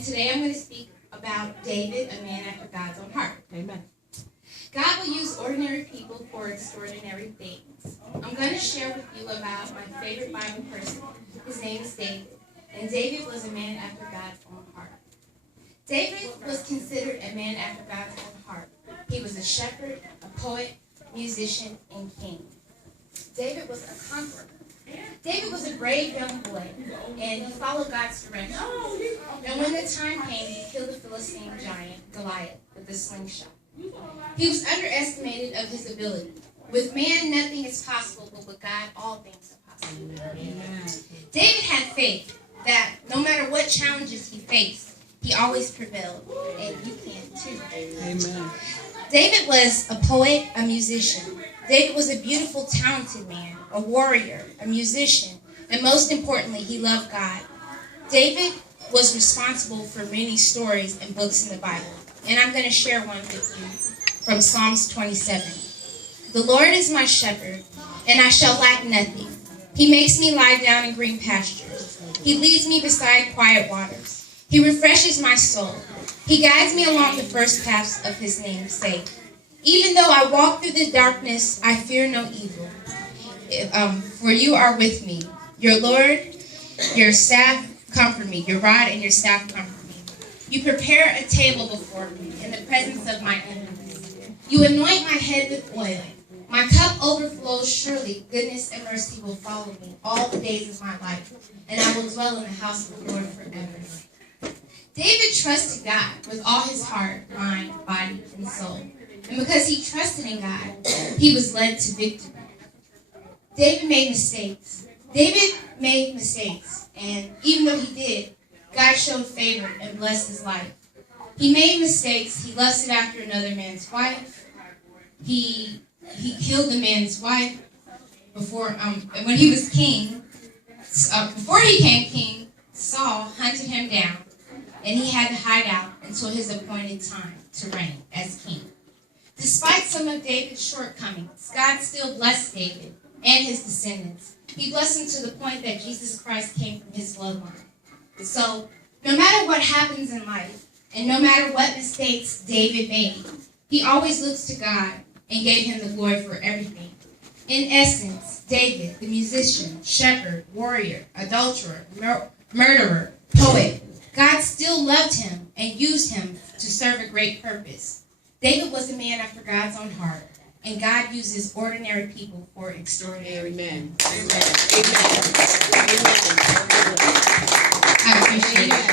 and today I'm going to speak about David, a man after God's own heart. Amen. God will use ordinary people for extraordinary things. I'm going to share with you about my favorite Bible person. His name is David, and David was a man after God's own heart. David was considered a man after God's own heart. He was a shepherd, a poet, musician, and king. David was a conqueror. David was a brave young boy, and he followed God's directions. And when the time came, he killed the Philistine giant, Goliath, with a slingshot. He was underestimated of his ability. With man, nothing is possible, but with God, all things are possible. Amen. David had faith that no matter what challenges he faced, he always prevailed, and you can too. Amen. David was a poet, a musician. David was a beautiful, talented man, a warrior, a musician, and most importantly, he loved God. David was responsible for many stories and books in the Bible, and I'm going to share one with you from Psalms 27. The Lord is my shepherd, and I shall lack nothing. He makes me lie down in green pastures. He leads me beside quiet waters. He refreshes my soul. He guides me along the first paths of his name's sake. Even though I walk through the darkness, I fear no evil. For you are with me. Your Lord, your staff comfort me. Your rod and your staff comfort me. You prepare a table before me in the presence of my enemies. You anoint my head with oil. My cup overflows. Surely goodness and mercy will follow me all the days of my life, and I will dwell in the house of the Lord forever. David trusted God with all his heart, mind, body, and soul. And because he trusted in God, he was led to victory. David made mistakes. And even though he did, God showed favor and blessed his life. He made mistakes. He lusted after another man's wife. He killed the man's wife when he was king. Before he became king, Saul hunted him down, and he had to hide out until his appointed time to reign as king. Despite some of David's shortcomings, God still blessed David and his descendants. He blessed him to the point that Jesus Christ came from his bloodline. So, no matter what happens in life, and no matter what mistakes David made, he always looks to God and gave him the glory for everything. In essence, David, the musician, shepherd, warrior, adulterer, murderer, poet, God still loved him and used him to serve a great purpose. David was a man after God's own heart, and God uses ordinary people for extraordinary. Amen. I appreciate it.